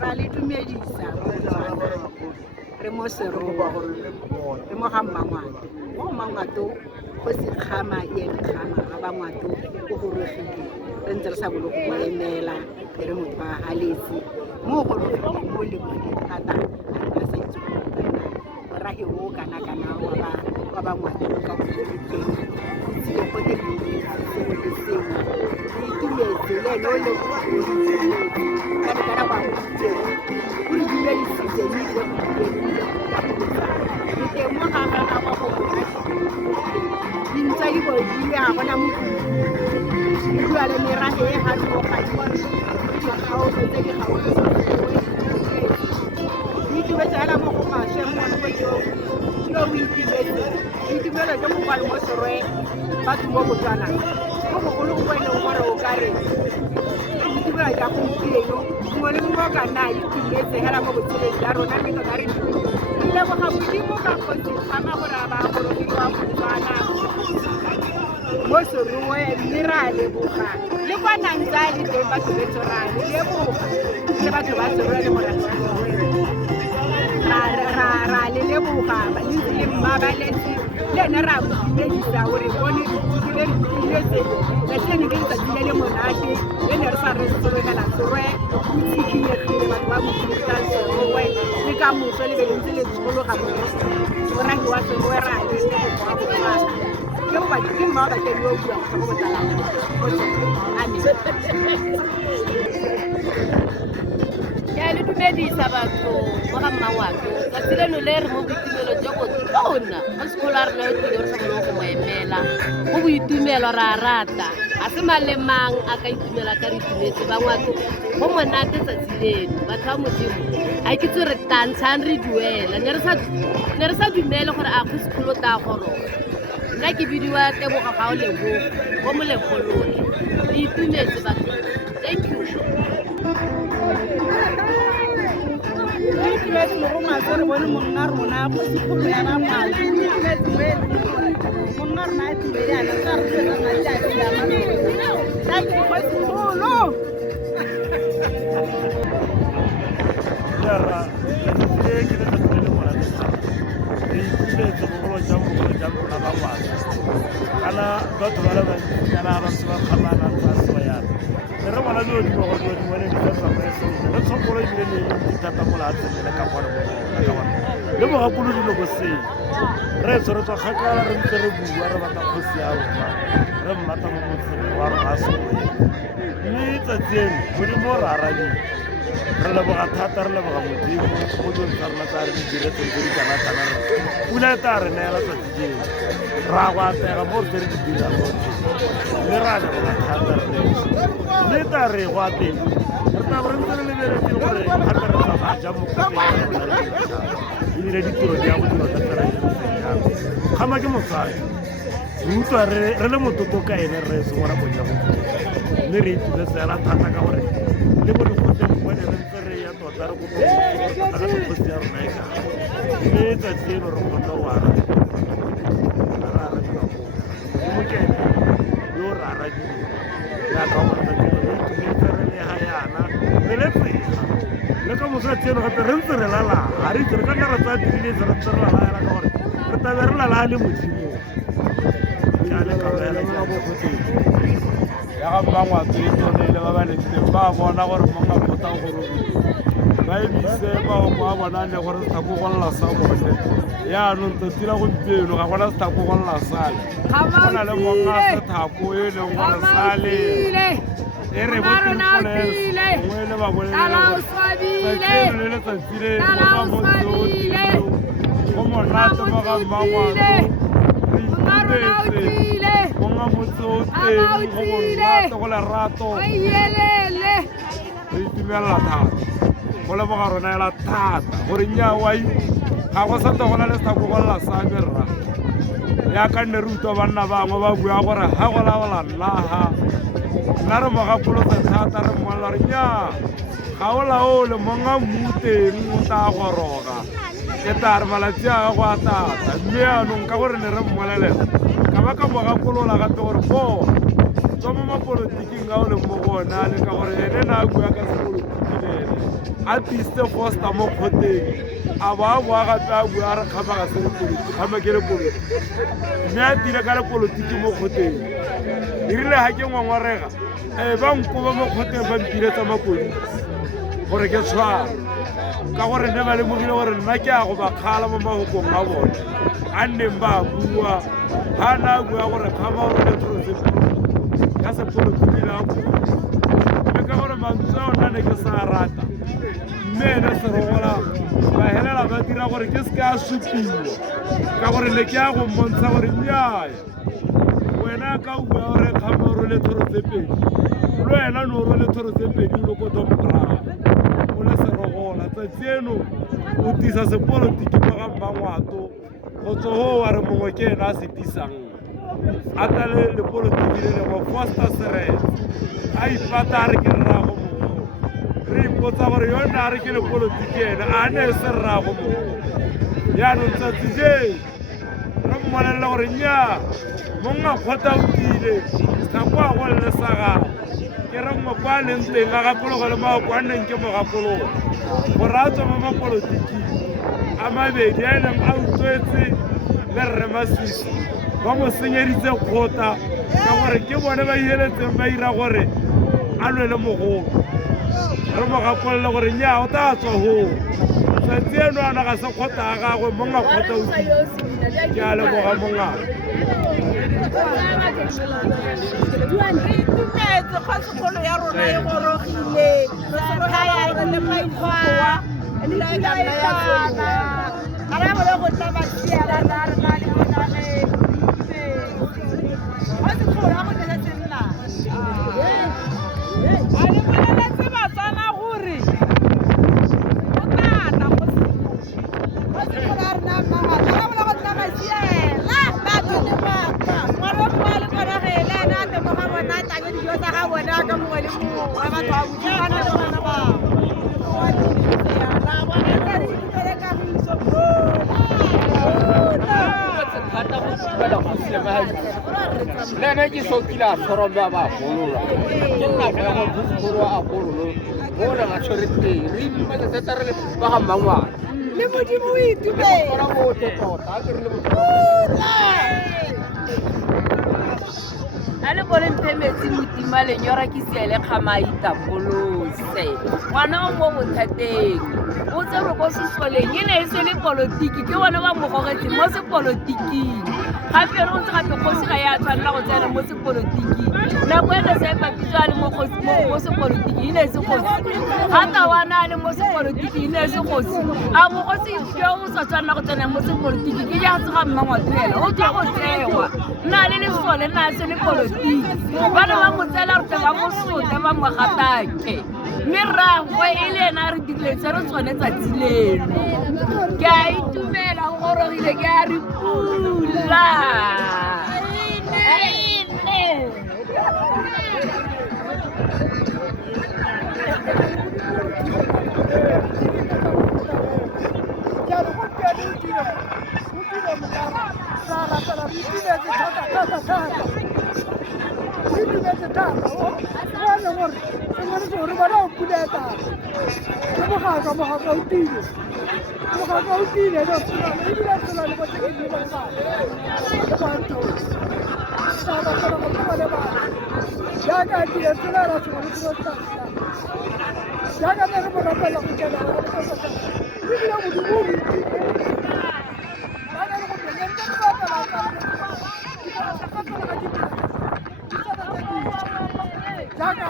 ra le dumedisa re mo seroa re mo ga mmangwato mo mmangwato go se kgama kgama ga ba ngwato go gorogile re ntse re sa bolo go emela re motho wa haletse mo go mo le mo thata a sa itse go ra ke go kana wa ba ngwato ka go teng se go te le sengwe itumetse le no le kana ba tse go dumedisitse ni le ke mo ga go dintsa di bodile ga bona mo bua le merafe e ga go ga tse di di tubetsa la mo go mashe mo go yo di tubela ke mo kwalo mo serwe ba tumo go tsana go go lo go ile go re o ka re di tubela ja go tieno mo le mo ka na di tubetse hala mo go tsele la rona me no ka re le go ga modimo ka go tsama go ra ba go ro wa go tsana mo serwe mira le boga le kwa nantsa le te ba tubetsa ra le boga le ba tlo ba serwe le mo ra le boga ba le mma le ne ra go medisa gore bone le tse la tsene ke tsa le monate le ne re sa re tsore ka la tsore ke ne ke ba ba mo tsa tsore le ka mo tswe le be ntse le tsolo ga mo ora ke wa tsore ra le ke go ba ke ba ke ma ba ke yo bua go go tsala ya le dumedisa batho mo ga mmangwato ka tsileno le re mo boitumelo jo go tsona a sekola re le tiro re sa mo go emela go boitumelo ra rata a se malemang a ka itumela ka re itumetse ba ngwato go monate tsa tsileno batho ba modimo a ke tsore tantshang re duela ne re sa dumele gore a go sekolo ta goro nna ke bidiwa teboga ga o lebo go mo lekgolole re itumetse batho thank you le go ma tsere bone monna rona go se go ya ba mala le tswe monna rona a tswe ya la sa re tsena ma ja ya ma la ke go solo ya ra ke le tsene mo la tsena e tswe go go ja mo la ba wa kana ba tlola ba kana ba se ba khamana tsa so ya re bona jo di go le di tsa preso re tsokolo ile le ditata mo la tsene ka bona ka bona le mo ga kulo dilo go se re tsore tswa khakala re ntse re bua re batla go se ya re mmata mo motseng wa re ga se ni tsa tsene go di mo rara ni re le boga thata re le boga modimo go jo tsa rena tsa re di dire tse di kana kana re pula ta re ne la tsa tsene ra wa tega mo re di dira mo le ra le boga thata re le ta re wa teng re ta re ntse le le di gore a ka re ba ja mo ka teng le di tiro di a go dira ka tsela ya kama ke mosadi utlwa re le mototo ka ene re se ngwana go ja go le re itse se la thata ka gore le bo go teng mo le re ntse re ya tota re go ka go go se ya rona ka le tsa tseno re go tloa ra mo ke yo ra ra di ya ka go tsa tseno le le ha yana le tsena le ka mo sa tseno ga re ntse re lala a re tsere ka ra tsa dile re ntse re lala ka gore re ta re lala le modimo ya le ka re ya go go ya ga mmangwato e tsone ba ba le teng ba bona gore mo ka bota go robi ba e bise ba go bona le gore sa go golla sa bone ya no ntse tira go mpelo ga gona sa go golla sa ga le mo nga sa thako e le ngwana sale e re bo tile ngwele ba bone la swabile le tsile mo mo tsotile go mo rata mo ga mmangwato Monga motsote go monate go le rato re itumela thata go le boga rona ela thata gore nya wai ga go sa go la le sa go la sa merra ya ka nne ruto banna bangwe ba bua gore ha go la wala naha nna re moga polo thata re mmala re nya ga o la o le monga muteng o ta goroga ke ta re malatsi a go atata mme anong ka gore ne re mmolele ka ba ka moga polo la gape gore bo tswa mo mapolotiking ga o le mo gona le ka gore ene na a bua ka sepolotiki le ene a tiste Foster mo kgoteng a ba a boa gape a bua a re kgama ga se lepolotiki kgama ke lepolotiki mme a tile ka lepolotiki mo kgoteng erile ga ke ngwangwarega ba nkoba mo kgoteng ba mpiletsa mapodisi gore ke tshwara ka gore ne ba lemogile gore nna ke a go ba kgala mo magokong a bone a nneng ba bua ga na a bua gore kgama gore le trose ka sepolotiki la bua mme ka gore mantswe a ona ne ke sa rata mme ene serogola ba helela ba dira gore ke se ke a supiwa ka gore ne ke a go mmontsha gore nnyaya wena ka o bua gore kgama gore le thoro tse pedi le wena no gore le thoro tse pedi o lokoto moraga o le serogola tsatsi eno o tisa sepolotiki mo ga Mmangwato go tswa go wa re mongwe ke ena a se tisang a tla le lepolotiki le lengwe Foster Seretse a ipata a re ke rrago mogo re ipotsa gore yone a re ke lepolotiki ene a ne e se rrago mogo yaanong tsatsi je re mmolelela gore nnyaa mongwe a kgotha o tile ga kwa go llesaga ke re mongwe kwa a leng teng a gapologo le maoko a nneng ke mogapologo gore a tswa mo mapolotiki a mabedi a e leng a utswetse le Rre Masisi ba mo senyeditse kgota ka gore ke bone ba iheletseng ba ira gore a lwele mogolo re mo gapolele gore nnyaa o tla tswa hoo tsatsi eno ana ga se kgota a gagwe monga kgota o ke a leboga mongaka itumetse kgotsekgolo ya rona e gorogile le maikgoa ga bole go tla basiela ga re na le bonageng kgotsekgolo ya go neletsenna a le boleletse batswana gore o tata kgotsekgolo ya rena Mmangwato ga bole go tla basiela batho le baka ngwana mmoa le konagele ene a temoga bona a tlabe dijo tsa ga bona ka mongwe le mongwe wa batho a botsekana le bana bao le ene ke sokile a tshwara ba ba golola ke nako ya go bosokolo a gololo mo re ga tshwere teng re itumetsetse re le ba ga Mmangwato le modimo o itumela gona botle tota a ke re le a le bone mphemetse modima lenyora ke seele kgama itapolose ngwana o mo bothateng o tserwe ko sesoleng e ne e se le polotiki ke bone ba mogogetse mo sepolotiking gape re ntse gape kgosi ga ya tshwanela go tsena mo sepolotiking nako e ne sa epapitso a le mo sepolotiki e ne e se kgosi ga tawana a le mo sepolotiki e ne e se kgosi a mogosi yo o sa tshwanela go tsena mo sepolotiki ke jaatse ga Mmangwato ela o tswa go tsewa nna le lesole nna se le polotiki bana ba mo tsela re tle ba mo sote ba mo gatake mme rragwe e le ena a re diriletse re tshwane tsatsi leno ke a itumela go gorogile ke a re pula Jaga